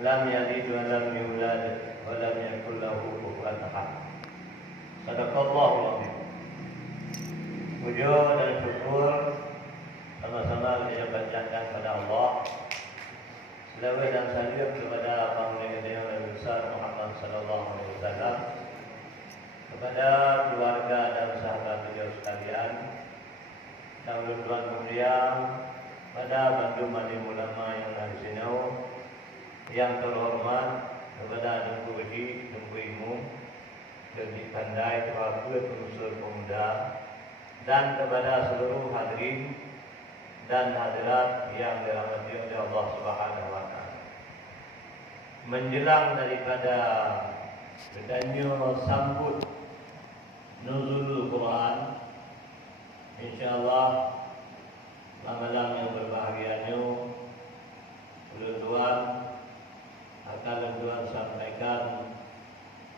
lam yalid wa lam yulad wa lam yakul lahu kufuwan ahad. Sadaqallahul azim. Puja dan syukur sama-sama kita panjatkan kepada Allah. Selawat dan salam kepada Baginda Nabi besar Muhammad sallallahu alaihi wasallam, kepada keluarga dan sahabat beliau sekalian, dan tuan mulia, pada bantu malim ulama yang ada di sini, yang terhormat kepada Dengku Bedi, Dengku Imu, Dengku Pandai, kepada unsur pemuda, dan kepada seluruh hadirin dan hadirat yang dirahmati oleh Allah Subhanahu wa taala. Menjelang daripada bertanya sambut nuzulul Quran, insyaallah malam yang berbahagia ini tuan akan tuan sampaikan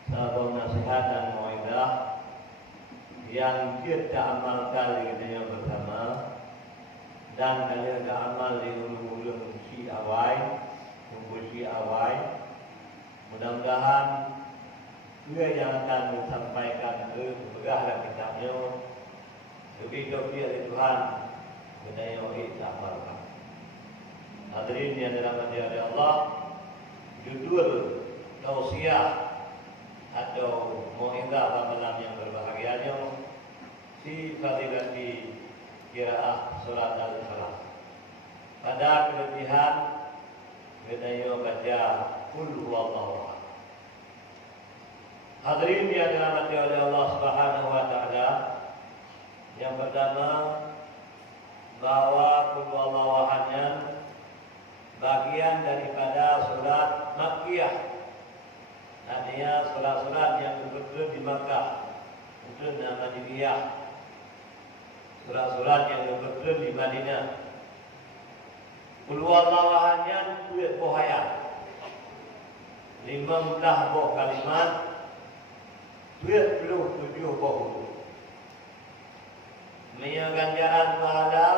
sebuah nasihat dan mauidhah yang kita amalkan di dunia bersama dan kalian amal di ulu-ulu si awal, si awal. Mudah-mudahan dia yang akan disampaikan ke begahlah kitabnya lebih dari Tuhan budaya kita amalkan. Hadirin yang dirahmati oleh Allah, judul tausiah atau mauidhah pada malam yang berbahagianya si fadilati qiraah surat Al-Ikhlas. Pada kelebihan kita baca qul huwallahu ahad. Hadirin yang dirahmati oleh Allah Subhanahu wa taala, yang pertama bahwa qul huwallahu ahadnya bagian daripada surat Makkiyah. Artinya surat-surat yang berada di Makkah, itu nama Madinah. Surat-surat yang berada di Madinah. Qul huwallahu ahadnya duit pohaya. 15 buah kalimat, 27 buah huruf. Punya ganjaran pahala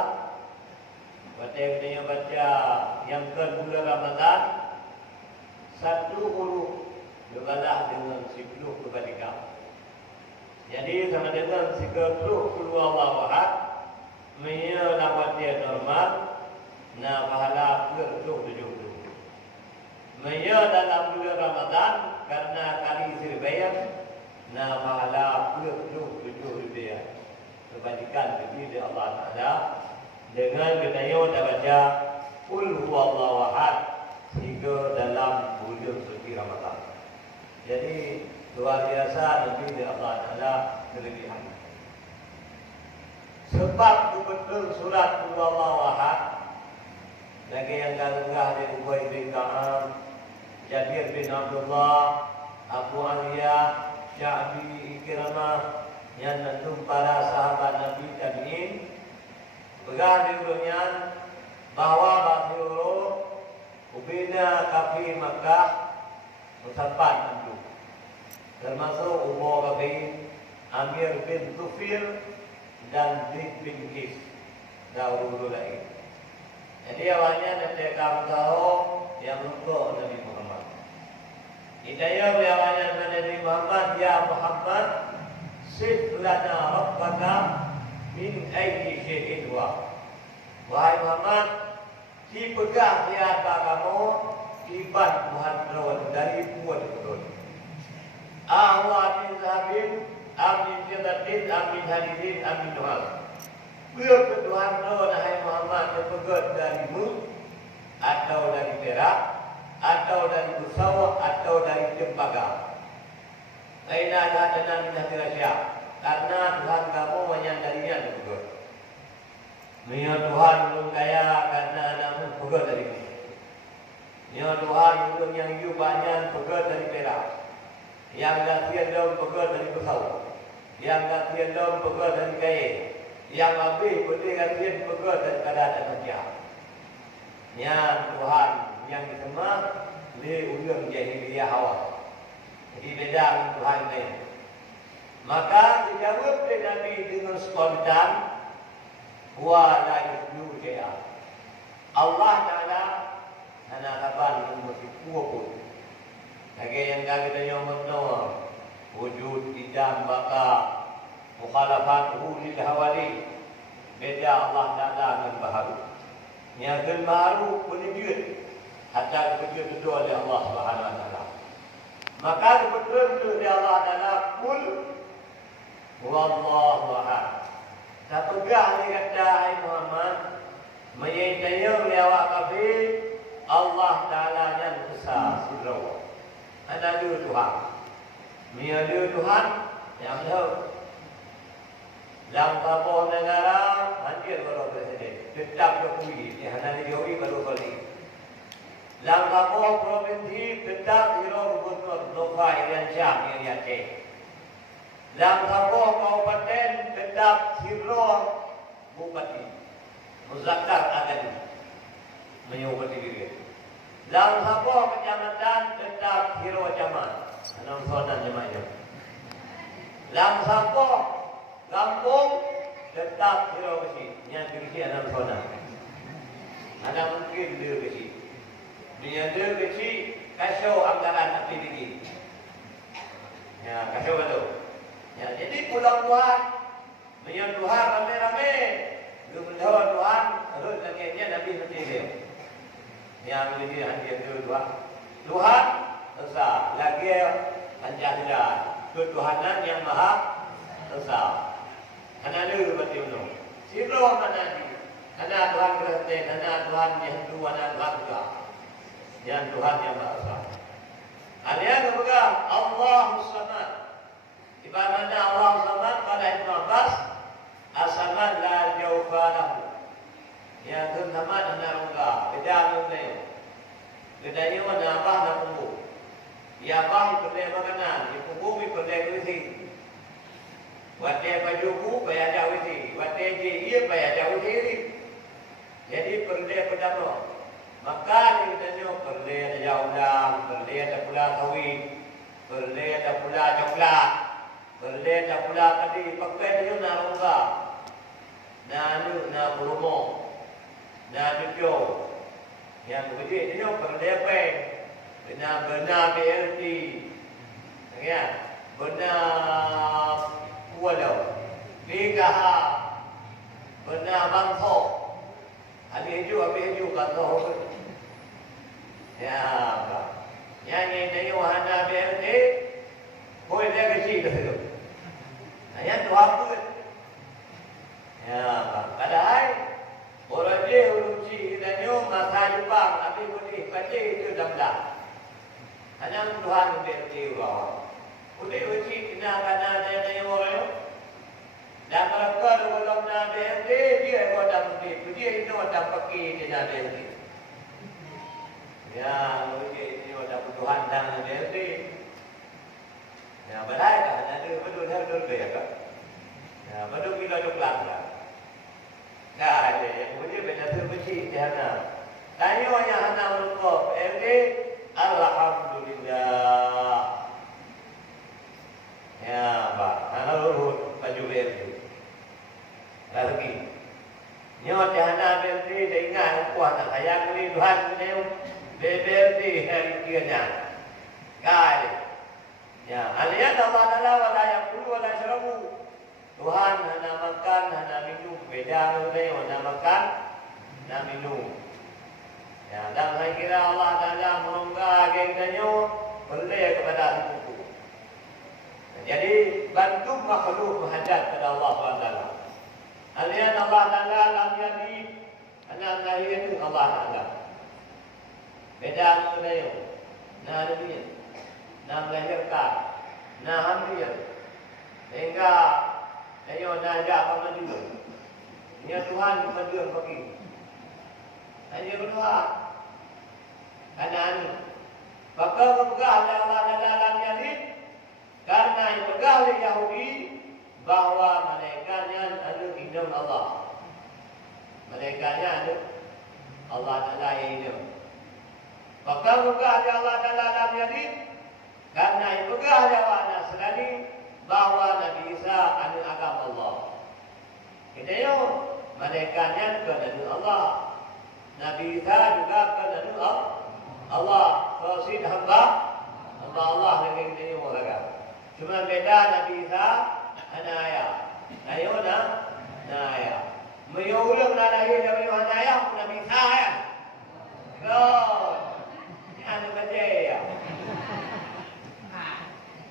Baca baca yang kedua Ramadan, 1 huruf berbalah dengan 10 kebaikan. Jadi sama dengan 30 keluar ahad, punya dapat dia normal, nah pahala 27. Punya dalam bulan Ramadan karena kali serbayang, nah pahala 27 rupiah. Kebaikan dari Allah Taala. Dengan kita baca qul huwallahu ahad sehingga dalam bulan suci Ramadan. Jadi luar biasa Nabi Allah Taala kelebihan. Sebab betul surat qul huwallahu ahad lagi yang ganggah dari Ubay bin Ka'ab, Jabir bin Abdullah, Abu Aliyah, Sya'bi, Ikramah, yang nantum para sahabat Nabi tabi'in. Begah diurunyan bahawa bahawa ubina kafi Makkah musabat nandu. Termasuk umur kafi Amir bin Tufil dan Zaid bin Qis. Dahulu lagi. Jadi awalnya Nabi kamu tahu yang untuk Nabi Muhammad. Hidayah awalnya Nabi Muhammad, ya Muhammad, sif lana rabbaka min aidi syai'in wa. Wahai Muhammad, dipegang di atas kamu iban Tuhan dari buat betul. Amin zahabin, amin jadatin, amin hadirin, amin doa. Biar Tuhan wahai Muhammad dipegang darimu, atau dari perak, atau dari busawak, atau dari tembaga. Aina hadana min hadirasya. Karena Tuhan kamu menyandarinya juga. Ya Tuhan belum kaya karena anakmu pegang dari ini. Ya Tuhan belum yang you banyak pegang dari perak. Yang latihan daun pegang dari pesawat. Yang latihan daun pegang dari kain. Yang habis putih latihan pegang dari kadar dan manusia. Ya Tuhan yang semua di ujung jahiliyah awal. Jadi beda dengan Tuhan lain. Maka dijawab oleh Nabi dengan spontan, wa la yuslu syai'an. Allah Ta'ala anak kapan yang mesti kuat pun. mukhalafatuhu lil hawali. Beda Allah Ta'ala dengan baharu. Yang baharu penunjuk hatta penunjuk kedua oleh Allah Subhanahu Wa Taala. Maka betul oleh Allah Ta'ala kul wallahu ahad. Tak pegah ni kata ai Muhammad menyayang awak kafir Allah Ta'ala yang besar sirau. Ada dua Tuhan. Ada Tuhan yang tahu. Dalam beberapa negara hadir kalau presiden tetap Jokowi, yang ada Jokowi baru kali. Dalam beberapa provinsi tetap Hero Gubernur Nova Irian Syam yang Aceh. Dalam beberapa kabupaten tetap Hero Bupati Muzakkar Adani menyobati diri. Dalam beberapa kecamatan tetap Hero Camat, enam sonan jemaah. Dalam beberapa kampung tetap hero besi, yang besi anak sona. Anak mungkin dia besi. Dia besi kasih anggaran aktiviti. Ya kasih betul. Ya jadi pulang Tuhan, menyang Tuhan rame-rame. Gubernur Tuhan, terus lagi Nabi mesti dia. Yang ini hadir Tuhan. Tuhan besar, lagi Pancasila, ketuhanan yang maha besar. Anak dulu berarti betul. Sibro mana ni? Anak Tuhan Kristen, anak Tuhan yang dua, anak Tuhan juga. Yang Tuhan yang Maha. Alian berpegang Allahu Samad. Ibaratnya Allahu Samad pada Ibn Abbas, As-Samad la jawfa lahu. Yang tu Samad anak rungga, beda dengan bedanya mana abah nak punggu. Ya abah perlu makanan, di punggu perlu kursi. Wadah bajuku bayar jauh ini, wadah dia bayar jauh ini. Jadi perlu pertama, maka kita ni perlu ada jauhlah, perlu ada pula kawin, perlu ada pula coklat, perlu ada pula tadi pakai dia nak rongga, nak promo, nak cucu, yang begini dia perlu apa? Benar BLT, ya, benar walau nikah benar bangso ada hijau bangso ya yang ini wahana BLT boleh dia kecil tu yang tu apa ya padahal orang dia urusi dan nyo masa jubang tapi boleh baca itu dah hanya Tuhan BLT orang udah uji kena ada yang orang dan kalau belum ada dia ada mesti dia itu ada pakai dia ada ini ya uji ini ada Tuhan dan ada ya balai kan ada betul dia kan ya betul kita coklat lah dah ada yang uji benar uji dia ada tanya yang hana untuk alhamdulillah. Ya, Pak. Kalau baju BLT. Lagi. Nyo jana BLT dia ingat kuat nak sayang ni Tuhan ni BLT hari tiga kali. Ya, alian Allah Taala wala yakulu wala syarabu. Tuhan hana makan, hana minum. Beda ni hana makan, hana minum. Ya, dan saya kira Allah Taala menunggu agendanya boleh kepada suku. Jadi bantu makhluk menghadap kepada Allah SWT. Alian Allah Ta'ala lam yalid, anak lahir itu Allah Ta'ala. Beda dengan dia. Nah dunia, nah melahirkan, nah hamil. Sehingga dia nak ajak apa juga. Ini Tuhan menjual bagi. Hanya berdoa. Anak-anak. Maka berpegang oleh Allah Ta'ala lam yalid. Karena yang pegang oleh Yahudi bahawa malaikatnya ada hidup Allah. Malaikatnya ada Allah Ta'ala yang hidup. Maka pegang oleh Allah Ta'ala dalam yadid. Karena yang pegang oleh Allah Nasrani bahawa Nabi Isa ada agama Allah. Kita yuk malaikatnya juga ada Allah. Nabi Isa juga ada Allah. Rasul hamba Allah yang kita yuk agama. Cuma beda Nabi Isa hanya ayat. Ayo na ya. Mayulang na lahir na may hanaya kung nabisahan. God. Ano ba dia?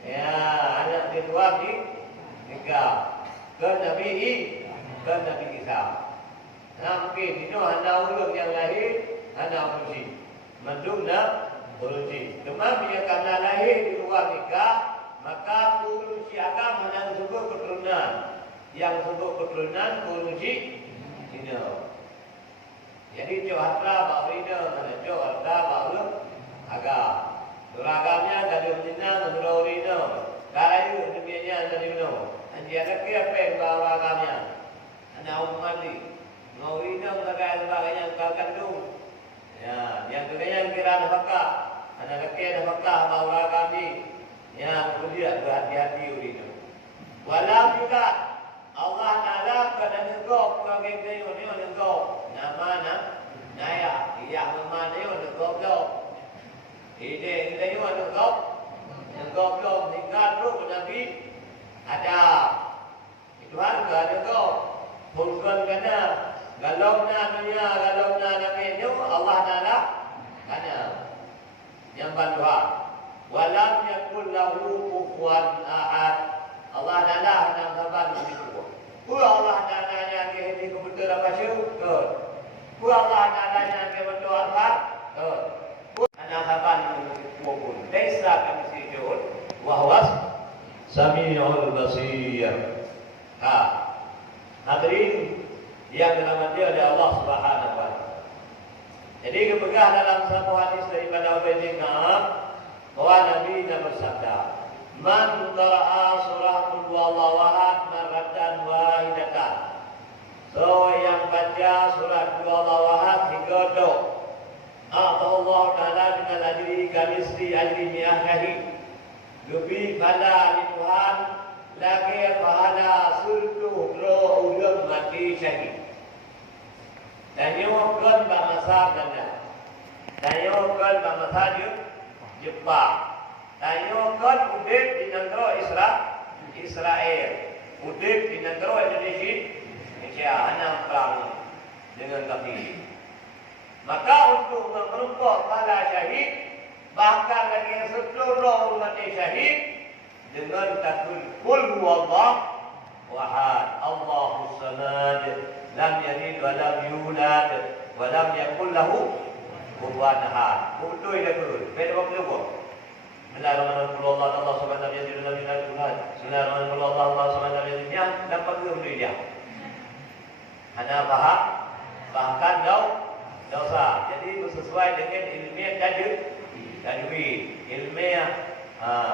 Ya, anak kedua ni nikah. Kan Nabi Isa. Nah, mungkin itu hanya ulang yang lahir, hanya urusi. Mandum na urusi. Cuma dia karena lahir di luar nikah, maka urusi agama yang sebut keturunan. Yang sebut keturunan urusi ini. Jadi Johatra Baurina, mana Johatra Baurina agak. Suragamnya dari Medina ke Baurina. Karayu demikiannya dari Medina. Anjir kira apa yang bawa agamanya? Anak umat ni. Baurina sebagainya kalkan tu. Ya, yang kedua kira nafkah. Anak kira nafkah bawa agami. Ya, kemudian berhati-hati itu. Walau juga Allah Taala pada negok bagi dia ni negok. Nama naya, ia nama dia negok tu. Ide dia ni negok. Negok tu tinggal tu Nabi ada. Itu harga negok. Bukan kena galaunya Nabi itu Allah Taala kena yang bantuan. Walam yakul lahu kufuwan ahad. Allah Taala hendak sabar begitu. Allah Taala yang kehendak kebetul apa syukur. Allah Taala yang kebetul apa? Hendak sabar begitu. Desa kami sijul wa huwa Samiul Basir. Hadirin yang dirahmati oleh Allah Subhanahu wa taala. Jadi kepegah dalam satu hadis daripada Ubay bin Ka'ab bahwa Nabi bersabda, "Man qara'a suratul wallahu ahad marratan wahidatan." So yang baca surat wallahu ahad 3 kali. Allah Taala dengan ajri kamisri ajri mi'ahi. Lebih pada Tuhan lagi pahala surga roh ulang mati syahid. Dan nyokon bangsa ganda. Dan nyokon bangsa Jepang. Dan nyokon udip di negara Israel. Udip di negara Indonesia anak perang dengan kafir. Maka untuk memerlukan pahala syahid, bahkan lagi seluruh umat syahid dengan takbir qul huwallahu ahad Allahus samad lam yalid wa lam yulad wa lam yakul lahu kufuwan ahad. Betul dia tu. Beda waktu apa? Bismillahirrahmanirrahim. Allah subhanahu wa ta'ala Bismillahirrahmanirrahim. Allah subhanahu wa ta'ala yang dapat dia. Ana faham bahkan dosa. Jadi sesuai dengan ilmiah tajwid, ilmiah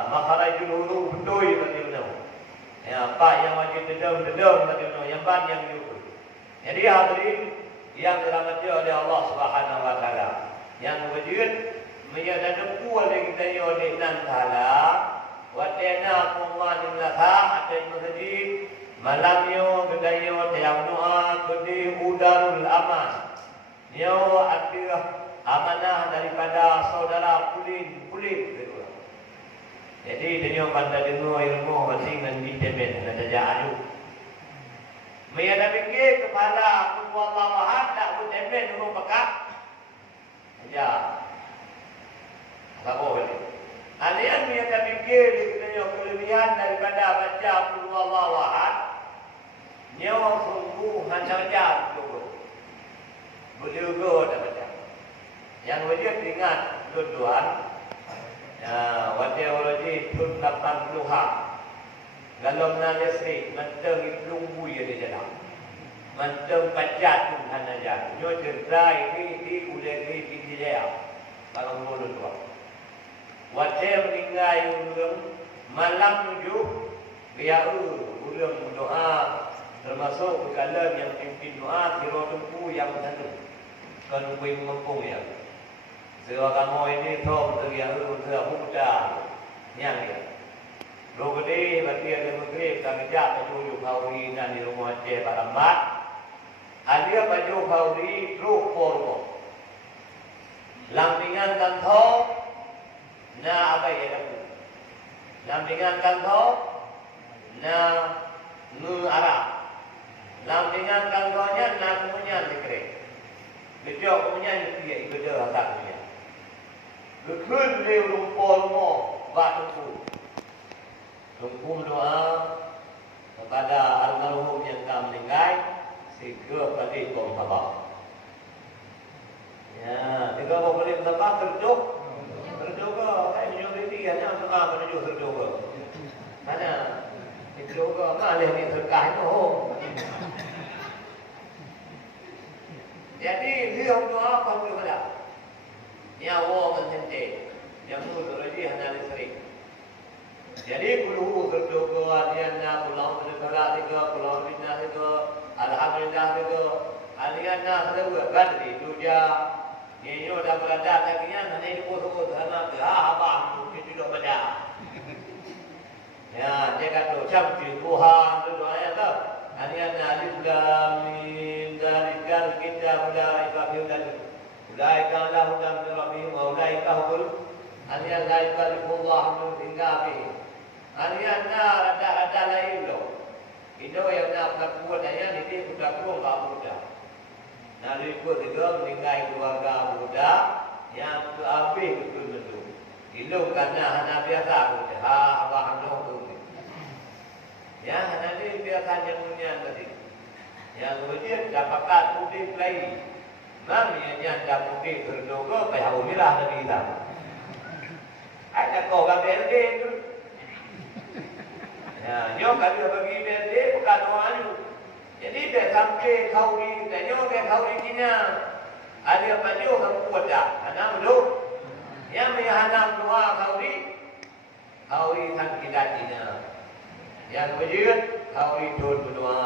makharajul huruf betul betul. Ya, apa yang wajib dedam betul, yang ban yang diukur. Jadi hadirin yang dirahmati oleh Allah Subhanahu wa taala, yang wujud menyadari kuat kita oleh nan taala, wa ta'ala qawlan laha atai masjid malamyo gedayo tiang doa gede udarul aman. Nyo adalah amanah daripada saudara kulit kedua. Jadi dia pandai dengar ilmu masing nanti demen dan jaju. Mereka fikir kepala Allah Ahad tak pun demen rumah pekat. Ya. Apa boleh? Alian mereka fikir dia kelebihan daripada baca Allah Ahad. Nyo sungguh hanya jatuh. Berjuga dah baca. Yang wajib ingat tuan-tuan, wajib wajib tun 80-ha. Dalam nasi mentang lunggu ya di dalam. Mentang baca Tuhan aja. Nyo cerai di kuliah di dia. Kalau mulut tuan. Wajib meninggal ulung malam tujuh biar ulung doa termasuk kalian yang pimpin doa kira tumpu yang satu. Kan kuih mempung ya. Sewa kamu ini tahu terlihat terlihat muda, yang ya. Rogede bagi ada maghrib kami jatuh tujuh kauri dan di rumah Cik Barambat. Alia baju kauri truk porko. Lampingan kantor, na apa ya? Lampingan kantor, na Arab. Nam dengan kanggonya nam punya dikre. Bejo punya dia bejo hasaknya. Gekun dia rumpul mo batu. Rumpul doa kepada almarhum yang telah meninggal segera balik ke Sabah. Ya, segera balik ke Sabah terjuk ke. Saya menyuruh dia hanya menuju terjuk ke. Mana? Terjuk ke mana ni terkah itu? Jadi dia doa apa kepada? Nyawa mencintai, yang mudah lagi hanya sering. Jadi kulu berdoa alianna pulau berdoa tiga pulau bina tiga alhamdulillah tiga alianna tiga gadri tuja nyo dah berada takian hanya di pos-pos sana abah itu tidak baca. Ya dia kata ucap Tuhan doa ya tak alianna alif lam mim zalikal kitab ulaika hudan ulaika lahum min rabbihim wa ulaika humul alianna la yukalifullahu min kitabihi. Alianna rada lain lo. Itu yang nak berkuat ayah ni sudah keluar muda. Nari ikut juga meninggal keluarga muda yang habis betul-betul. Itu karena hanya biasa muda. Abah hano tu. Ya hanya ni biasa jemunya tadi. Yang kemudian dapatkan putih lagi. Mami yang dah putih terdoga payah umilah lagi dah. Ada kau gambar tu. Ya, nyo kalau bagi dia bukan orang itu. Jadi dia sampai kauri, dia nyo dia kauri kina. Ada apa nyo kamu kuat dah? Anak belum. Yang menghadap dua kauri sang kita kina. Yang kemudian kauri dun berdua.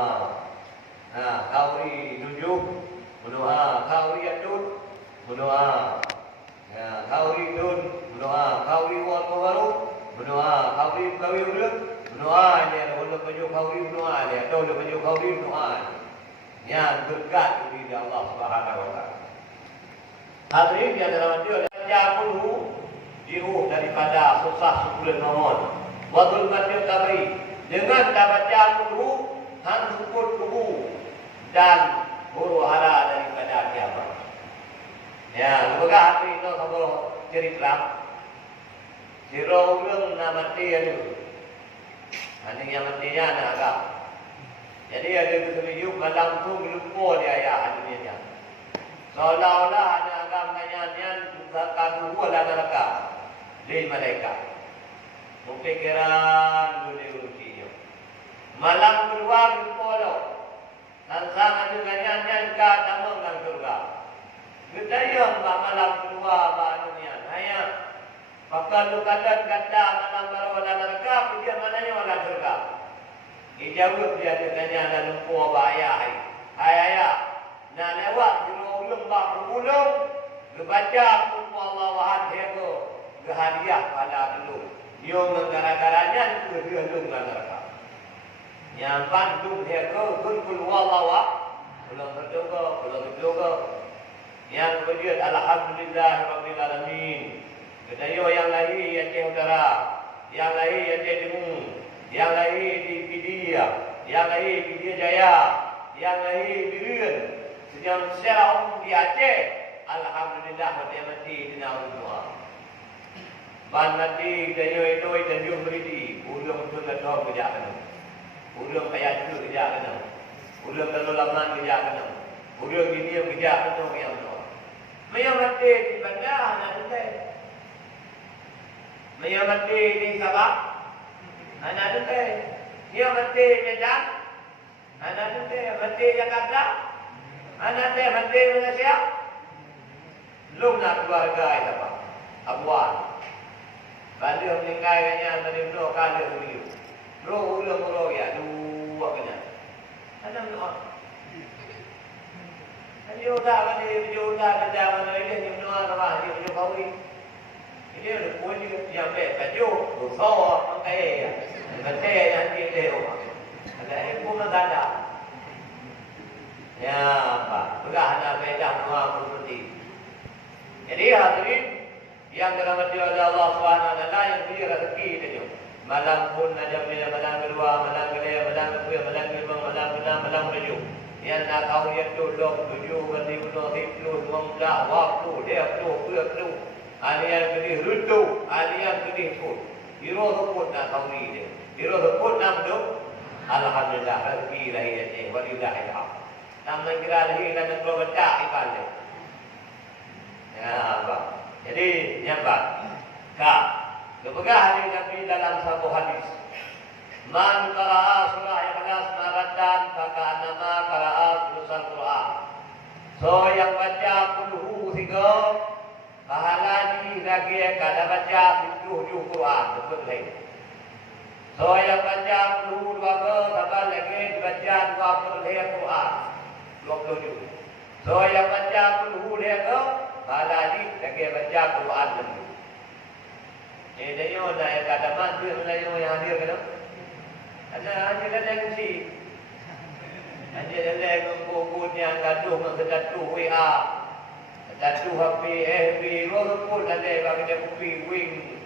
Kauri tujuh berdua, kauri adun berdua. Ya, kauri dun berdua, kauri wan baru berdua, kauri urut. Doa dia, kalau baju kauri doa dia, kalau baju kauri doa. Yang berkat di Allah Subhanahu Wa Taala. Hadirin yang dalam dia jauh jauh daripada susah sebulan nomor. Wadul macam tabri dengan baca dulu hanukut tubuh dan huru hara daripada kiamat. Ya, semoga hati itu kamu cerita. Siro ulung nama dia itu. Ani yang mestinya ada agak. Jadi ada ketujuh malam tu lupa dia ayah dunia. Seolah-olah ada agak menyanyian kadu bola neraka di mereka. Pikiran dunia urusinya. Malam kedua lupa lo. Langsung ada nyanyian ka tamang dan surga. Kita yang malam kedua dunia. Hanya maka lu kata malam baru ada neraka, dia mananya orang surga. Dijawab dia tanya ada lumpur bahaya. Ayah, nak lewat dulu lembah berbulung, kebaca lumpur Allah wahad hebo, kehadiah pada dulu. Dia menggara-garanya itu dia lembah neraka. Yang bandung hebo, kun Allah wah, belum berdoa. Yang kemudian alhamdulillah rabbil alamin. Kedayo yang lahir yang di utara, yang lahir yang di timur, yang lahir di Pidia, yang lahir di Pidia Jaya, yang lahir di Rian, sedang secara di Aceh, alhamdulillah mati di Naudua. Ban mati kedayo itu dan jum beridi, ulung tu kedua kerja kena, ulung payah tu kerja kena, ulung terlalu kerja kena, ulung ini kerja kena yang tu. Mayang mati di bandar nak tu. Dia mati di Sabah, anak tu dia mati di Medan, anak tu mati di Jakarta, anak tu mati di Malaysia. Belum nak keluarga itu apa? Abuan. Balik meninggalnya menimba kali dulu. Roh ya dua kena. Anak tu. Dia udah kerja mana ini semua apa dia kauri. Dia ada pun dia ambil baju, busau, pakai, pakai yang dia leo. Ada yang pun ada. Ya, apa? Sudah ada beda semua seperti. Jadi hadirin yang dalam hati Allah Subhanahu Wa Taala yang beri rezeki itu. Malam pun ada bila malam kedua, malam kedua, malam kedua, malam kelima, malam keenam, malam ketujuh. Yang nak tahu dia tu 27, berarti 20, 19, waktu dia tu, tu. Ada yang kedih rutu, ada yang kedih pun. Hero sebut nak tahu dia. Hero sebut nak tu. Alhamdulillah rezeki lahir ni, walillahilhamd. Nama kira lahir dan negara becak ibadah. Ya, apa? Jadi, nyampak. Kak, kepegah hari Nabi dalam satu hadis. Man qara'a surah Ikhlas maratan faka'annama qara'a thulutsal Qur'an. So yang baca 10 pahala ni lagi kada baca 70 Quran betul lagi. So yang baca 10 tambah lagi baca 20 Quran 27. So yang baca 10 dia ke pahala ni lagi baca Quran lagi. Dia yo nak yang kada mati Melayu yang hadir ke tak? Ada yang si. Ada yang yang gaduh menggaduh WA. Gaduh HP, FB, roh pun ada bagi dia kopi wing.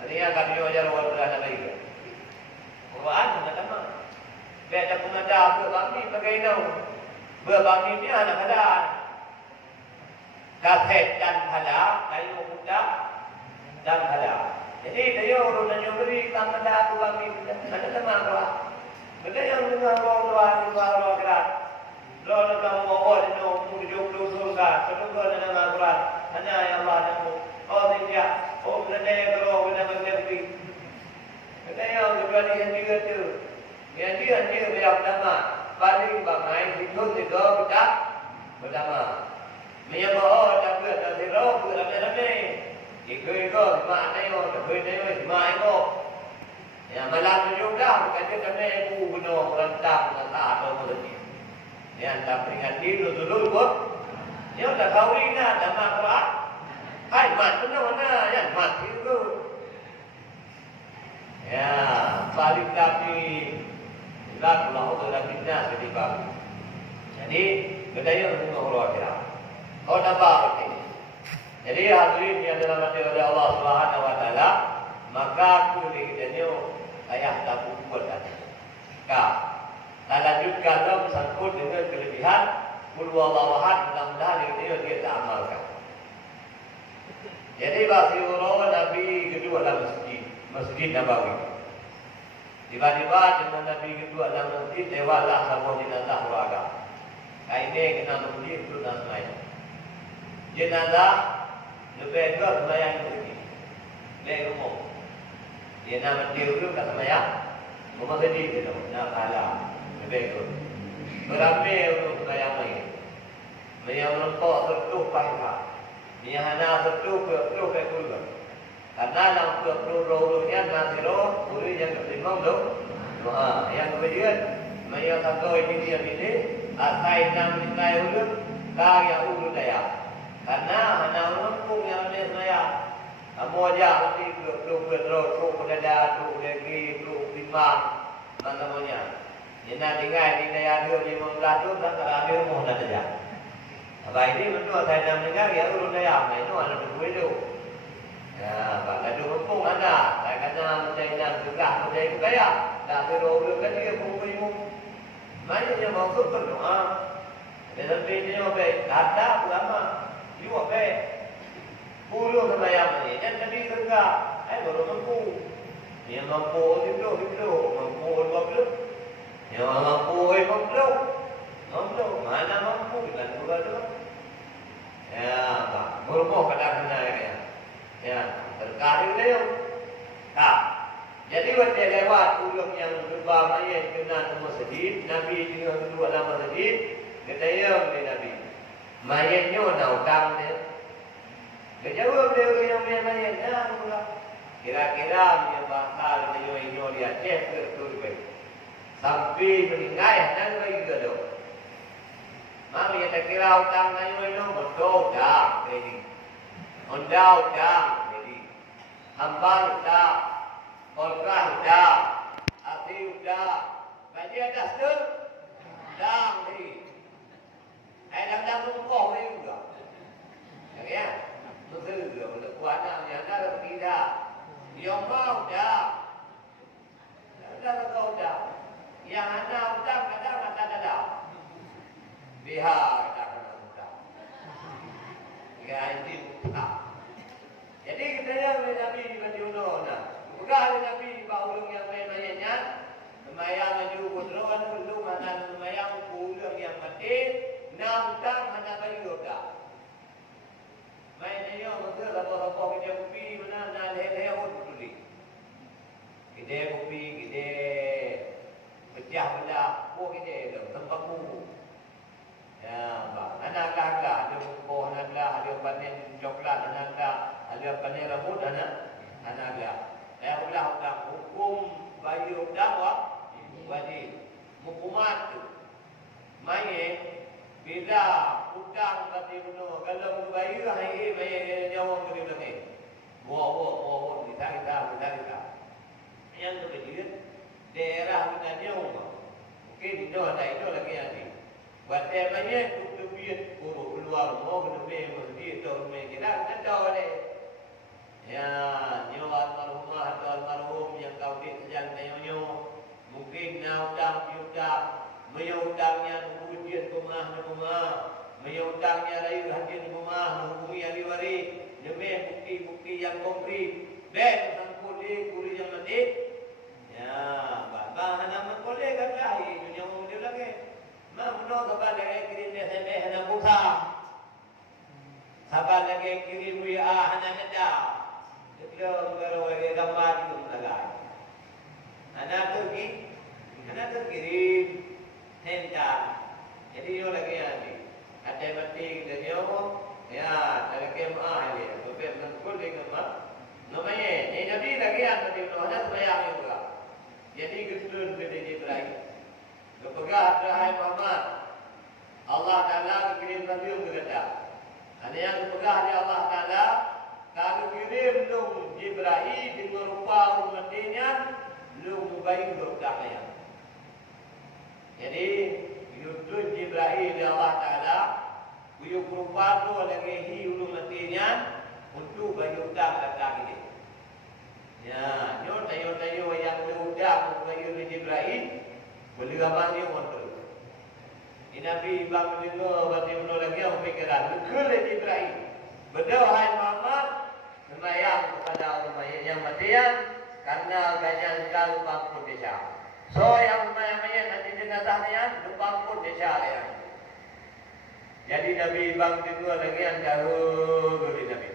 Ada yang kami ajar orang dah baik. Quran nama. Beda pemada ke kami bagai nau. Berbagi ni anak ada. Kaset dan hala, kayu muda dan hala. Jadi dia orang yang beri kamada tu kami ada sama apa. Benda yang dengar orang gerak. Lalu kamu bawa dia menuju surga. Surga dengan Al-Quran. Hanya yang Allah namu. Oh tidak. Oh benda yang kalau benda mengerti. Benda yang kedua ni yang juga tu. Yang dia beliau pertama. Paling bangai hidup tiga kita pertama. Menyebut tak ber tak zero ramai-ramai. Ikut mak nayo, mak iko. Yang malam tujuh dah bukan dia kena ibu benar rentang kata atau begitu. Yang tak peringat dulu pun. Dia dah kahwin dah dalam Quran. Hai mat mana yang mati dulu. Ya, balik tapi tidak Allah tu dah kita ketika. Jadi kedaya semua Allah kira. Kau dapat betul. Jadi hadirin yang dalam hati oleh Allah Subhanahu Wa Taala, maka aku dikitanya ayah tak buat tadi. Lanjutkan dalam sangkut dengan kelebihan Qul huwallahu ahad, mudah-mudahan dia tak amalkan. Jadi bagi orang Nabi kedua dalam masjid Nabawi. Tiba-tiba dengan Nabi kedua dalam masjid lewatlah sebuah jenazah keluarga. Ini kena masjid itu dan semuanya. Jenazah lebih ke sembahyang masjid. Lebih umum. Dia nak masjid dulu kat sembahyang. Rumah sedih dia nak kalah. Lebih ke. Beramai untuk sembahyang lain. Yang nampak tertuh pahit. Yang hana tertuh ke keluarga. Karena dalam keluarga masih roh, boleh yang kelimang tu. Yang kemudian, yang satu ini dia asai nam nilai ulun, kau yang ulun daya. Karena hana mampu yang dia saya. Kamu aja nanti keluarga roh, kedada, lagi, timbang, mana namanya. Jika tinggal di daya dia 15 tu, tak ada rumah dah saja. Apa ini menurut saya nak dengar ya ulun daya, itu ada berkuih tu. Ya, Pak Gadu mumpung ada. Saya kata macam juga, macam kaya. Tak terlalu kan dia mumpung. Mana yang maksud berdoa? Dalam video baik, ada ulama. Juga baik. Puluh sembahyang ni, dan tadi enggak. Baru mampu. Yang mampu itu, mampu 20. Yang mampu 50. Mampu, mana mampu dengan pula tu? Ya, Pak. Berapa kadang-kadang ya. Ya, terkait dia. Tak. Jadi waktu lewat ulung yang berubah mayat kena masjid, Nabi juga duduk dalam masjid, kata ya Nabi. Mayatnya nak utang dia. Kejawab dia yang mayat dah pula. Kira-kira dia bakal menyoyo dia cek ke baik. Sampai meninggal dan bagi gaduh. Mami kata kira utang menyoyo betul dah ini. Undang dah, jadi hamba dah, orang dah, hati dah, bagi ada ser, dah jadi. Dah rumpuh ni juga, ya, tu juga untuk kuat yang ada tidak, yang mau dah, Sudah kau dah. Yang anak utang kadang kata ada. Lihat kita kena utang. Ya ini utang. Jadi kita yang oleh Nabi bagi undang-undang. Bukan oleh Nabi bahawa yang main-mainnya. Semayang maju kudroan dulu mana semayang pulang yang mati. Nak utang mana bagi utang. Main dia mesti lapor-lapor kita kopi mana nak leher betul ni. Kita kopi kita pecah belah, kita tempat buku. Ya, anak ada buah ada panen coklat, ada panen rambut, anak. Ulah utang hukum bayu utang wajib. Hukumat tu. Main bila utang kata bunuh, kalau bayu hai bayu jawab ke dia. Buah kita. Yang tu kecil daerah kita jauh. Mungkin itu ada itu lagi ada. Buat temanya tu biar keluar mau lebih mesti tu kita tahu ni. Ya, nyawa almarhumah atau almarhum yang kau disejang tanya mungkin nak utang piutang, menyutangnya ujian rumah, menyutangnya rayu hadir rumah, menghubungi ahli waris, demi bukti-bukti yang konkret. Ben kuli yang mati. Ya, bahan nama boleh kata ini yang dia lagi. Mana kabar lagi kirim SMS hana buka. Kabar lagi kirim WA hana nada. Kalau lagi gambar itu lagi. Anak tu kirim hendak. Jadi dia lagi ada. Ada mati kita dia. Ya, ada kemah dia. Tapi betul dia kemah. Namanya, ini Nabi lagi yang tadi menuhana semayang juga. Jadi keturun ke Jibril. Kepegah Rahai Muhammad. Allah Ta'ala kirim Nabi untuk kita. Ada yang kepegah di Allah Ta'ala. Kalau kirim lu Jibril dengan rupa umatnya, lu mubayin berkata. Jadi, yudun Jibril di Allah Ta'ala. Kuyuk rupa tu lagi hi umatnya. Untuk baju utang kata kita. Ya, tayo yang berutang baju Jibril boleh apa dia kontrol. Ini Nabi bang dengar bagi menolak lagi orang fikiran. Betul Jibril. Berdoa Muhammad sembahyang kepada Allah yang matian karena banyak sekali pangkut desa. So yang sembahyang nanti jenazahnya pangkut desa ya. Jadi Nabi bang dengar lagi yang jauh dari Nabi.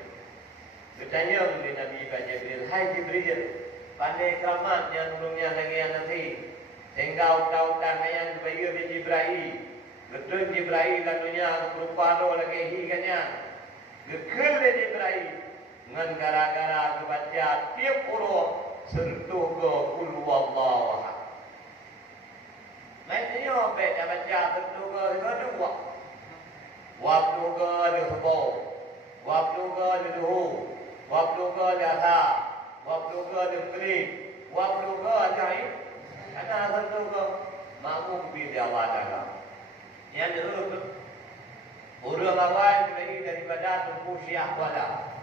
Bertanya kepada Nabi Jibril, hai Jibril, pandai keramat yang dunia lagi yang nanti, sehingga utang-utang yang bagi Jibril, betul Jibril lalunya berupa lo lagi higanya, gekal Jibril, dengan gara-gara kebaca tiap huruf serta ke kul wallahu. Maksudnya apa? Dia baca serta ke kedua, waktu ke dua, waktu ke dua. Waktu ke jasa, waktu ke negeri, waktu ke ajaib, karena tentu ke makmum bila Allah. Yang dulu orang awal daripada tumpu syiah wala,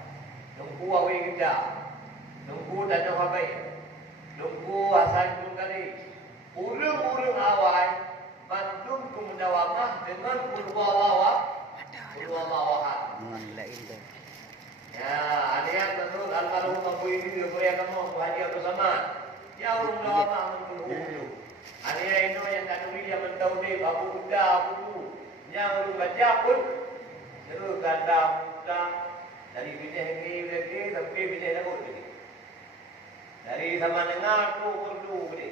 tumpu awi kita, tumpu tanah habai, tumpu asal tunggali, orang awal bantu kumdawamah dengan kulwawawah. Ya, ada yang menurut almarhum Abu ini supaya kamu bahagia bersama. Ya, orang lama menunggu. Ada yang yang tak boleh yang mentauhid Abu Buddha Abu. Yang orang baca pun terus kata Buddha dari bidah lagi sampai bidah laut ni. Dari sama dengar tu perlu ni.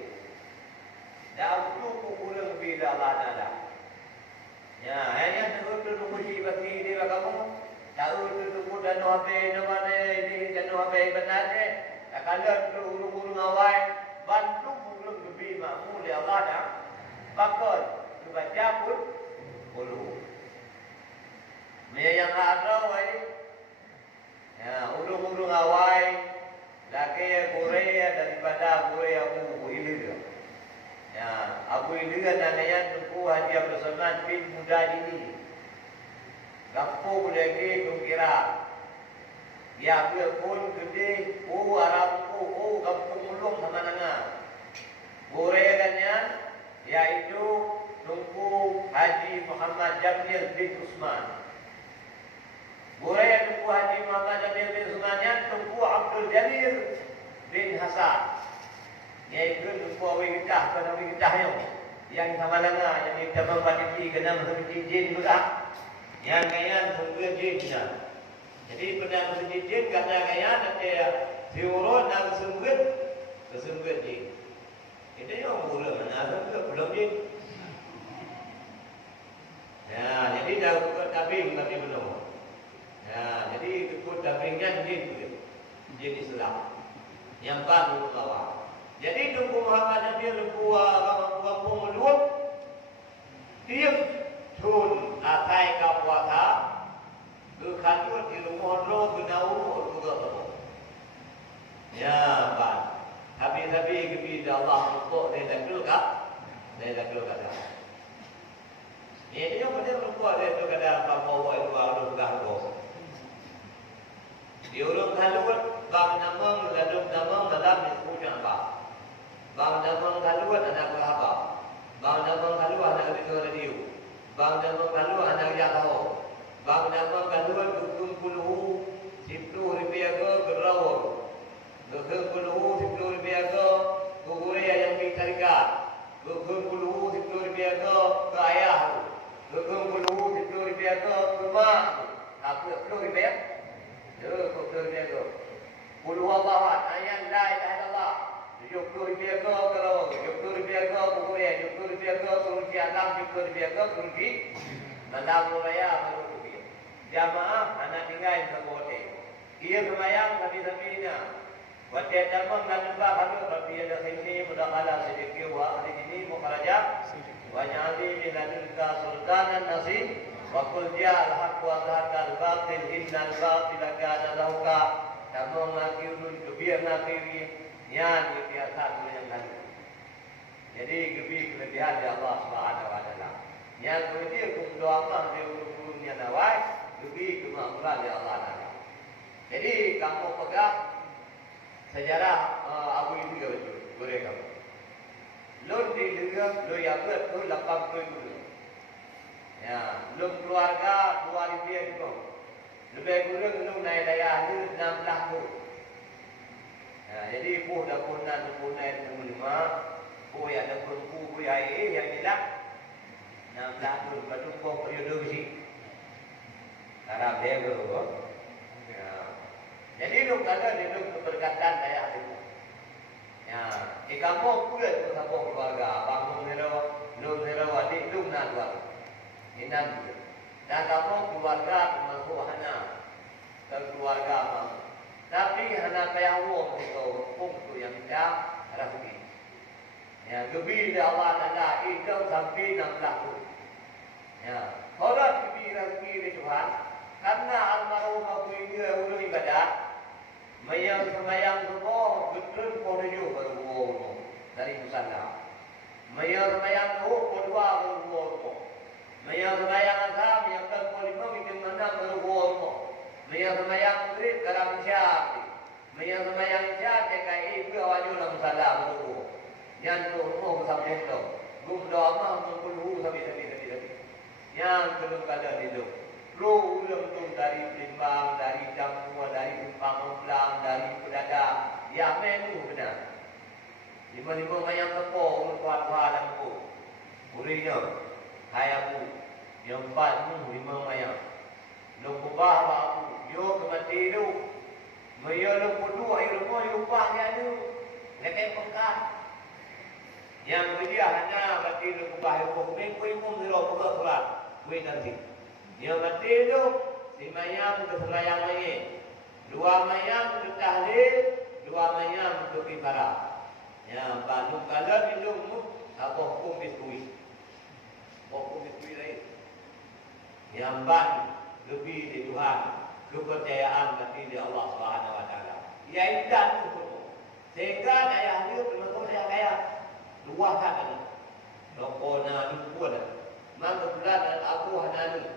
Dah tu kurang bila Allah Taala. Ya, yang terus mesti bagi dia kamu. Tahu tu dan wabe nama ni dan wabe benar ni. Kalau tu urung-urung awal bantu urung lebih makmul ya Allah dah. Bakal tu baca pun perlu. Mereka yang ada wai. Ya, urung-urung awal lagi Korea daripada Korea Abu Ilir. Ya, Abu Ilir dan yang tunggu Haji Abdul Somad bin Muda ini. Gampung lagi kira. Ya pun gede, Arab, kampung mulung sama nanga. Buregannya yaitu Tunku Haji Muhammad Jamil bin Usman. Buregan Tunku Haji Muhammad Jamil bin Usmannya Tunku Abdul Jalil bin Hasan. Yaitu Tunku Awikitah pada Awikitahnya. Yang sama langa yang kita membatiki kenal seperti jin juga. Yang kaya sungguh jinnya. Jadi pernah seperti jin kata kaya nanti diurut dan sesungguh jin. Itu yang mula mana sungguh belum jin. Ya, jadi dah ikut tabing tapi belum. Ya, jadi ikut tabingnya jin juga. Jin Islam. Yang baru bawa. Jadi Tunku Muhammad Nabi kampung Meluap tiap tun atai kapuata berkantor di rumah roh benau juga tu. Ya, ban. Habis-habis kepada Allah untuk dia dakul kah? Dia dakul kata. Ini yang benar lupa dia tu kata bawa itu ada ganggu. Diurung haluan bang namang lalu namang dalam disebutnya apa? Bang namang haluan anak berapa? Bang namang haluan anak radio. Bang namang haluan anak jatuh. Bang namang haluan dukung puluh 10 rupiah ke berawal. Dukung puluh 10 rupiah ke kukuria yang ditarikan. Dukung puluh 10 rupiah ke ayah. Dukung puluh 10 rupiah ke rumah. Apa 10 rupiah? Ya, 10 rupiah ke. Puluh Allah ayat la ilaha illallah. 70 rupiah ke kalau 70 rupiah ke kukuria, 70 rupiah ke kursi alam, 70 rupiah ke kursi mandang raya baru rupiah. Jamaah anak tinggal sekote. Ia semayang sabi-sabinya. Wajah jamam dan lembah kalau tapi ada sini mudah kalah sedikit wa hari ini mau kerja. Wajali minadulka sultanan nasi. Wakul dia al-haq wa al-haq al-batil innal batila kana lahuka. Kamu lagi ulun kebiar nakiri. Yang biasa yang lalu. Jadi kelebihan dari Allah Subhanahu Wa Taala. Yang kemudian doa Allah dia urusnya nawai, lebih kemampuan dari Allah Taala. Jadi kamu pegang sejarah Abu itu juga betul, boleh kamu. Lun di dunia, lu yang buat tu 80 dulu. Ya, lun keluarga 2 juga. Lebih kurang lu naik daya lu 16 tu. Ya, jadi puh dah punan yang kelima, puh yang ada perempu, puh yang yang hilang, 16 tu, lepas tu puh periode besi. Tarap dia ke, ya. Jadi lu kata dia lu keberkatan daya itu. Ya, di kampung pula tu kampung keluarga, abang lu zero, adik lu nak keluarga, inan juga. Dan kampung keluarga termasuk hana, keluarga abang. Tapi hana kaya wong itu pun tu yang tidak rapi. Ya, lebih dari Allah Taala itu sampai 16 tu. Ya, orang lebih rapi dari Tuhan. Karena almarhum Abu India ulu ibadat, mayang semayang semua betul ponuju baru dari musala. Mayang semayang tu kedua baru. Mayang semayang asam yang ke-5 minum mana baru. Mayang semayang murid dalam syak. Mayang semayang syak KKI itu awalnya dalam salah betul. Yang tu sampai itu. Gum doa mah mengkulu sampai. Yang belum kada hidup. Lu ulang tu dari timbang, dari jamu, dari tumpang ulang, dari pedagang. Ya menu benar. 5 mayang tepung kuat-kuat dalam tu. Urinya hayaku. Yang 4 5 mayang. Lu kubah aku. Yo kemati lu. Maya lu kudu air rumah yo ubah dia lu. Lekai pekat. Yang dia hanya mati lu kubah yo kuming kumum zero pokok surat. Kuih nanti. Yang mati lu si mayang ke selayang lagi. 2 mayang untuk tahlil, 2 mayang untuk ibarat. Ya, bandung kalau minum apa hukum biskuit. Hukum biskuit lagi. Yang ban lebih di Tuhan. Kepercayaan nanti di Allah Subhanahu Wa Taala. Ya indah tu. Sehingga daya dia benar-benar saya kaya luahkan ini. Lokona ni pun ada. Maka pula dan aku hanani.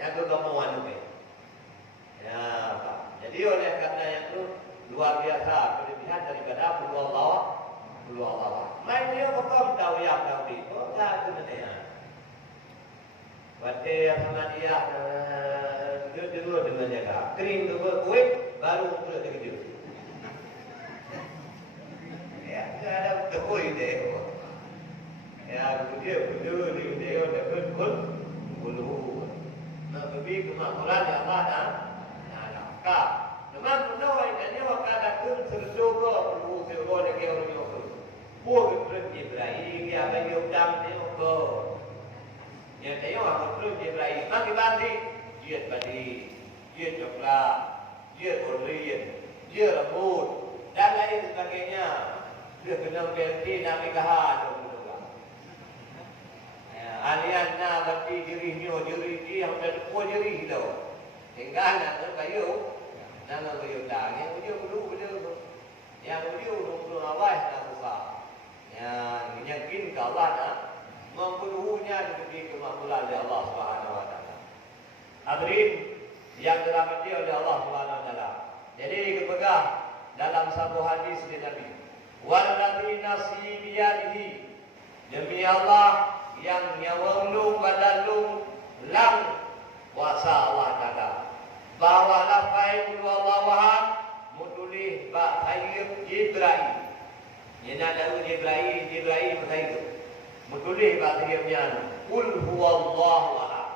Yang kegamuan itu. Ya, Pak. Jadi oleh karena itu luar biasa kelebihan daripada Allah keluar Allah. Main dia bukan tahu yang tahu ni. Oh, tak tu nanti. Baca sama dia dulu dengan jaga. Kering tu berkuih baru terus terkejut. Ya, ada berkuih deh. Ya, dia dapat bulu. Nak pergi ke makmuran yang mana? Nah, kak. Teman menawai dan dia akan datang tersuka bulu sebuah negara orang itu. Buat berhenti berahi, dia bagi utang dia ke. Dia tengok aku terus dia berahi. Maki bandi, dia badi, dia coklat, dia orien, dia rambut dan lain sebagainya. Dia kena berhenti nak nikah. Alian na berarti diri dia sudah dekat diri tu. Tinggal nak kayu, nama kayu dah. Yang dia belum awal nak buka. Yang yakin ke Allah dah membunuhnya diberi kemakmuran oleh Allah Subhanahu Wa Taala. Hadirin yang dirahmati oleh Allah Subhanahu Wa Taala. Jadi dipegang dalam satu hadis dari Nabi. Wallazi nafsi biyadihi. Demi Allah yang nyawa lung badan lung lang kuasa Allah Taala. Bahawa lafai kul wallahu mutulih ba khayyib Jibril. Yana daru Jibril khayyib. Mutulih ba khayyibnya kul huwallahu ahad.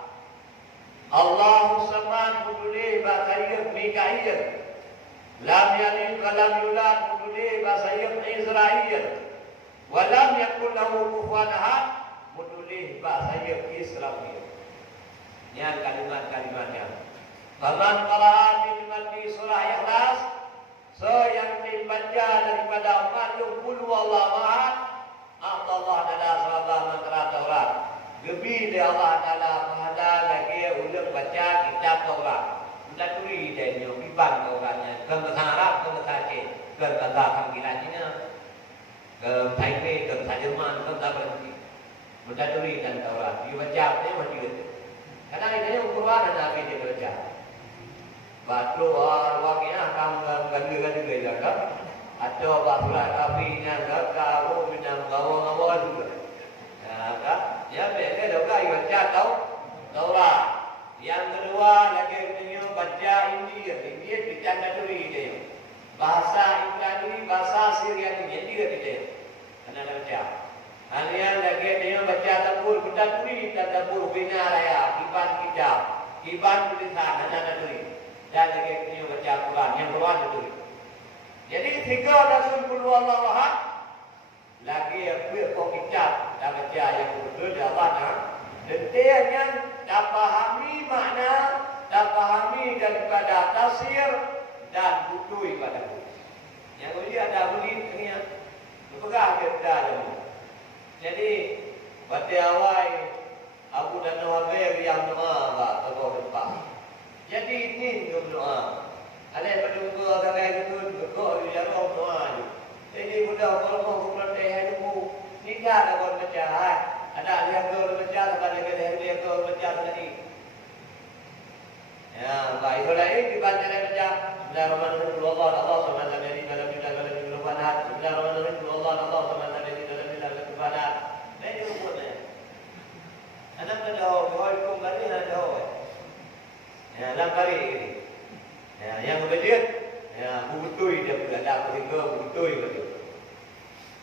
Allahu samad mutulih ba khayyib Mikail. Lam yalid wa lam yulad mutulih ba khayyib Israil. Wa lam yakul lahu kufuwan ahad. Menulis bahasa Israel. Yang kalimat-kalimatnya. Faman qara'a di surah Ikhlas, so yang dibaca daripada makhluk qul huwallahu ahad, Allah Taala sahabat mantra Taurat. Lebih dari Allah Taala pahala lagi ulun baca kitab Taurat. Sudah tulis dia ni biban Tauratnya, ke bahasa Arab, ke bahasa Aceh, ke bahasa panggilannya, ke Taipei, ke bahasa Jerman, ke bahasa Perancis. Mutaduri dan Taurat. Dia baca dia mesti itu. Kadang dia Al-Quran dan Nabi dia baca. Batu wakilnya kamu gandu-gandu juga. Atau bahasa Arabinya kau minang bawa juga. Nah, ya beda juga baca Taurat. Yang kedua lagi dia baca India dicanda-curi dia. Bahasa Ibrani, bahasa Syriani dia dia. Karena dia baca. Halian lagi dia baca dapur, kita tulis dapur bina raya, kiban tulisan hanya tulis. Dan lagi dia baca Quran, yang Quran tulis. Jadi tiga dapur puluh Allah ahad, lagi apa kitab, dah baca yang betul dah Allah. Detailnya dah pahami makna, dah pahami daripada tafsir dan buku ibadah. Yang dia ada beli ni, berpegang kita ada. Jadi pada awal Abu dan Nawawi yang doa bah tokoh depan. Jadi ini doa. Ada penduduk orang itu berdoa dia doa je. Jadi budak kalau mau berteh itu nikah ada orang baca. Ada yang orang baca sampai dia orang baca tadi. Ya, baik kalau ini dibaca baca. Bismillahirrahmanirrahim. Allah subhanahu wa taala dalam Bismillahirrahmanirrahim. Allah subhanahu wa taala pada ini rupanya. Anak ada orang kembali ada orang. Ya, langkari ini. Ya, yang berjaya, ya, bukutui dia berada pada bukutui betul.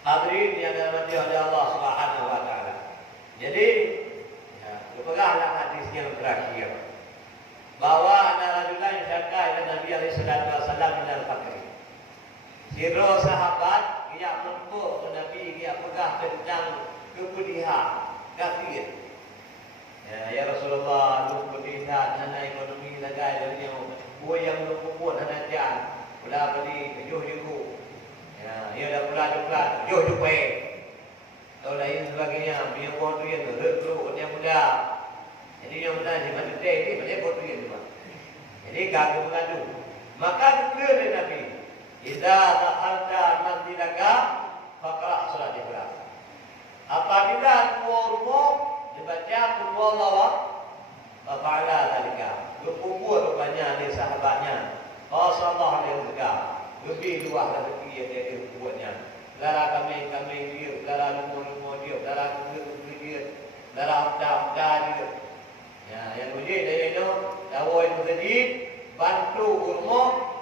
Hadirin yang dirahmati oleh Allah Subhanahu Wa Taala. Jadi, ya, peganglah hadis yang terakhir. Bahawa anak rajulan syaka ila Nabi alaihi salatu wasallam min al-fakri. Siro sahabat yang mampu Nabi dia pegang tentang kebudihan kafir. Ya Rasulullah, lu kebudihan dan ekonomi lagai dari yang buat yang berkumpul dan ajar. Pula beli kejuh juga. Ya, ia dah pula coklat, kejuh juga. Atau lain sebagainya, biar buat tu yang terlalu yang muda. Jadi yang muda ni macam teh ni macam buat tu yang cuma. Jadi gagal mengadu. Maka clear dari Nabi. Idza dakhalta manzilaka faqra' surat Ikhlas. Apabila keluar rumah dibaca qul huwallahu ahad, fa'ala dzalika. Berkumpul rupanya ni sahabatnya. Sallallahu alaihi wasallam. Lebih luah rezeki yang dia buatnya. darah kambing dia, darah lembu dia, darah kuda dia, darah unta dia. Ya, yang wujud dari itu, dawai masjid, bantu kurma.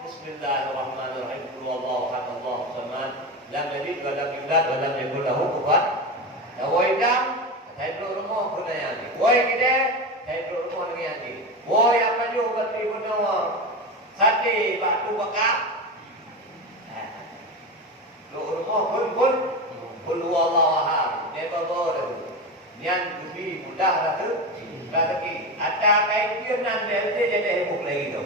Bismillahirrahmanirrahim. Qul huwallahu ahad, Allahu samad, lam yalid wa lam yulad wa lam yakul lahu kufuwan. Dawai dam, saya dulu rumah pun yang ni. Woi kita, saya dulu rumah lagi yang ni. Woi apa juga berarti benar. Sate batu bakar. Dulu rumah pun huwallahu ahad. Never bored. Nian kubi mudah ratu. Rezeki. Ada kaitan nan dia jadi heboh lagi tu.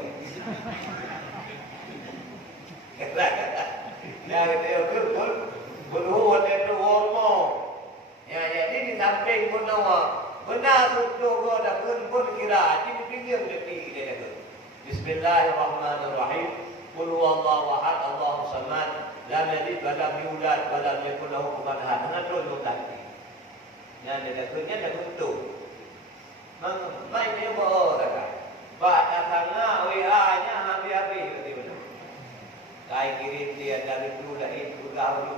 Kata-kata. Nah, kita berhuat itu hormo. Ya, jadi di samping pun nama. Benar sudah kau dah pun kira. Jadi pinggir dia tu. Bismillahirrahmanirrahim. Qul huwallahu ahad, Allahu samad, lam yalid wa lam yulad wa lam yakul lahu kufuwan ahad. Nah, terus tadi. Nah, dia dah betul. Mai dia bawa dah. Baca sana WA-nya habis-habis betul betul. Kai kirim dia dari itu dah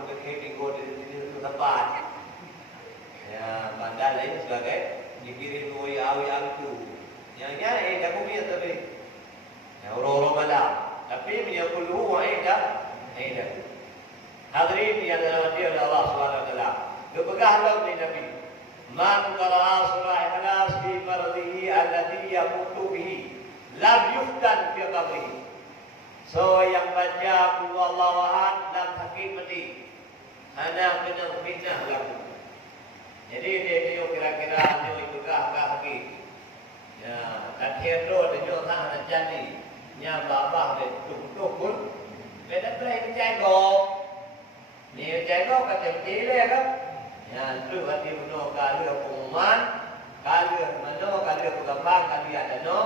ke Ketigo di tempat. Ya, bandar lain sebagai dikirim WA itu. Yang dah punya tapi. Ya orang-orang malam. Tapi punya puluh dah. Hadirin yang dirahmati oleh Allah Subhanahu wa taala. Berpegahlah dengan Nabi. Man qara'a surah Ikhlas fi mardihi alladhi yamutu bihi lam yuftan fi qabrihi. So yang baca qul huwallahu ahad dalam sakit mati ana kena fitnah lagu. Jadi dia kira-kira dia ikutlah sakit. Ya, katian do dia sang jadi nya babah dia tuk pun beda play jago. Ni jago kata dia kan. Ya, itu berarti benar kalau pengumuman, kalau mana, kalau pengembang, kalau ada no,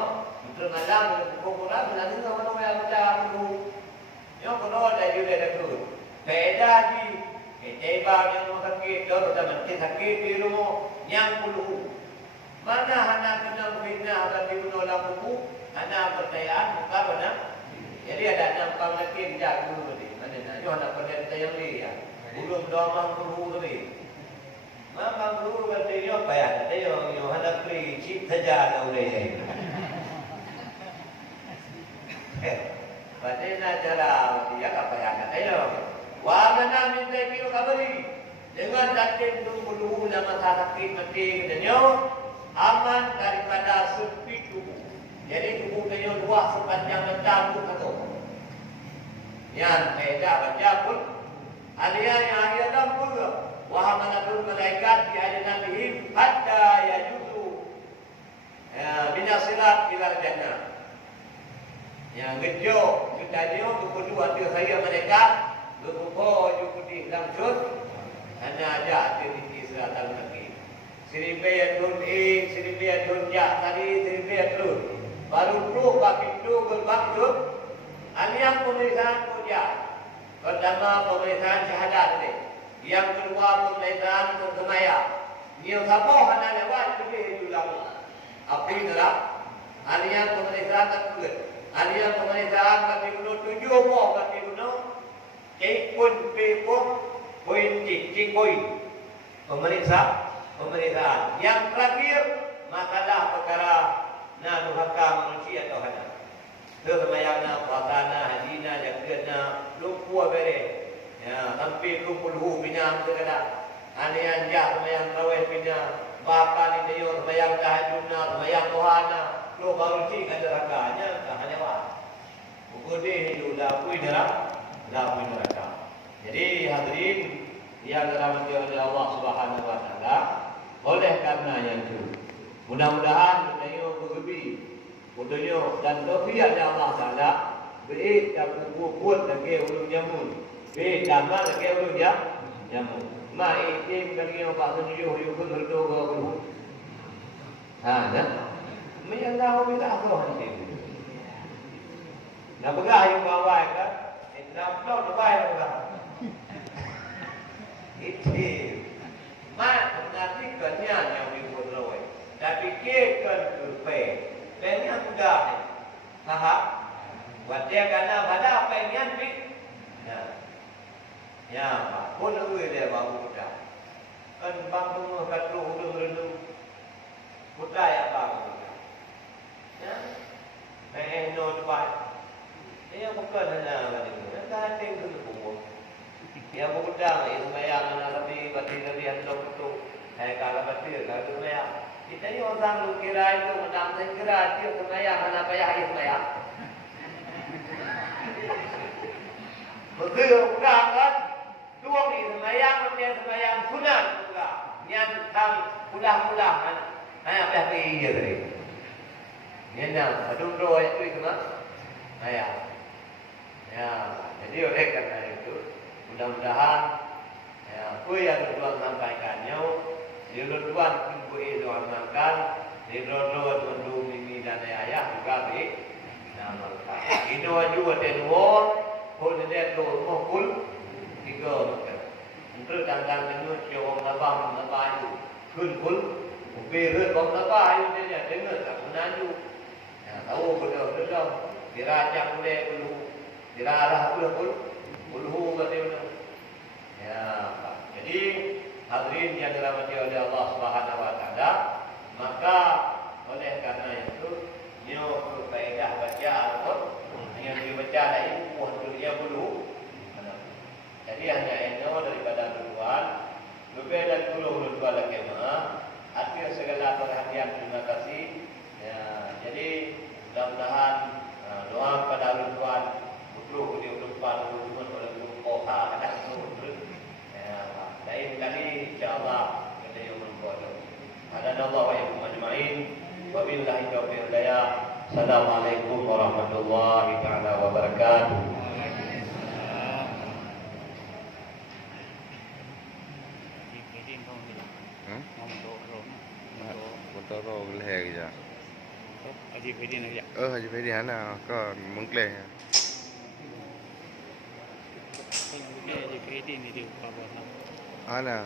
betul malam, pengumuman, nanti sama orang yang macam tu. Yang kedua ada juga ada tu. Beda di, tiba yang orang sakit, kalau dah mati sakit di rumah, yang puluh. Mana anak kena fitnah atau dibunuh dalam buku, anak percayaan, bukan benar. Jadi ada enam pengertian jago tadi. Mana nak? Yo anak percayaan yang dia. Belum domang puluh tadi. Mama guru berarti apa ya? Dia yang hendak beri cip saja dah boleh. Berarti nak cara dia apa ya? Dia wa mana minta kilo kabari dengan datin dulu nama sakit mati dia aman daripada sepi tubuh. Jadi tubuh dia luas sepanjang mencabut atau yang beda baca pun alia yang ada dalam pun wa manadul malaikat fi ajnabihim hatta yajuzu binasirat ila jannah. Yang gejo kita dia kedua dia saya mereka lupa jukuti langsung hanya aja di selatan negeri. Siribiyatun siribiyatun ya tadi siribiyatun baru tu bagi tu bermaksud aliam pemeriksaan puja. Pertama pemeriksaan syahadat ni. Yang kedua pemeriksaan semaya. Yang sabo hana lewat pergi ulang. Apa itulah? Alian pemeriksaan kedua. Alian pemeriksaan bagi guna 7 buah bagi guna. Pun poin poin. Pemeriksaan. Yang terakhir masalah perkara durhaka manusia atau hana. Semayana, puasana, hajina, jagana, lupa bere. Ya, sampai 20 bina segala. Anian jah semayang tarawih bina, bapa ni dia semayang tahajudna, semayang tuhana, lo baru cik ada rakanya, hanya wah. Bukudi hidup lapui neraka. Jadi hadirin yang dirahmati oleh Allah Subhanahu wa taala, oleh karena yang itu, mudah-mudahan kita bergebi, bodohnya dan taufiq Allah taala, beri dan buat lagi ulun jamun. Tambah lagi ulun jamun. Mai tim lagi yang pak tunjuk yang betul betul. Dah. Macam tahu kita apa nanti. Nak pegah yang bawah kan? Nak flow depan apa? Itu. Mak nanti kerja yang dibuat lawai. Tapi kekan berpe. Pengen mudah. Faham? Buat dia kerana pada pengen pik. Ya, pun aku dia bawa budak. Kan bang tu katu dulu budak ya bang. Ya, main no buat. Dia bukan hanya macam tu. Dah tinggal tu pun. Dia budak itu bayar mana lebih berarti lebih hantar tu. Kalau berarti kalau tu bayar. Kita ni orang lu kira itu macam kira dia tu bayar mana bayar itu bayar. Betul bukan kan? Dua ni semayang macam semayang sunat juga. Yang tentang mudah-mudah kan? Apa pergi je tadi? Ni nak adun doa itu mana? Ya, ya. Jadi oleh kerana itu mudah-mudahan ya, apa yang Tuhan sampaikannya, Tuhan ibu itu amalkan, doa Tuhan mimi dan ayah juga diamalkan. Ini juga tenor. Kalau dia doa kul tiga macam. Untuk tentang dengan jawab nabah itu kul beri nabah itu dia dengar tak menanju. Ya tahu betul dirajak boleh dulu dirarah kul betul. Ya jadi hadirin yang dirahmati oleh Allah Subhanahu Wa Taala, maka oleh karena itu nyo faedah baca Al-Quran yang dibaca dari dia dulu. Jadi hanya itu daripada tujuan lebih dari 22 lagi mah. Artinya segala perhatian terima kasih. Ya, jadi mudah-mudahan doa pada Tuhan betul di depan teman oleh Tuhan ada betul. Ya, lain kali insyaallah kita yang membuat. Hadallahu wa iyyakum ajma'in. Wabillahi taufiq wal hidayah. Assalamualaikum warahmatullahi taala wabarakatuh. Motor boleh je. Haji Fidin aja. Haji Fidinก็มึงเกล้ง Haji Fidin itu apa? Ana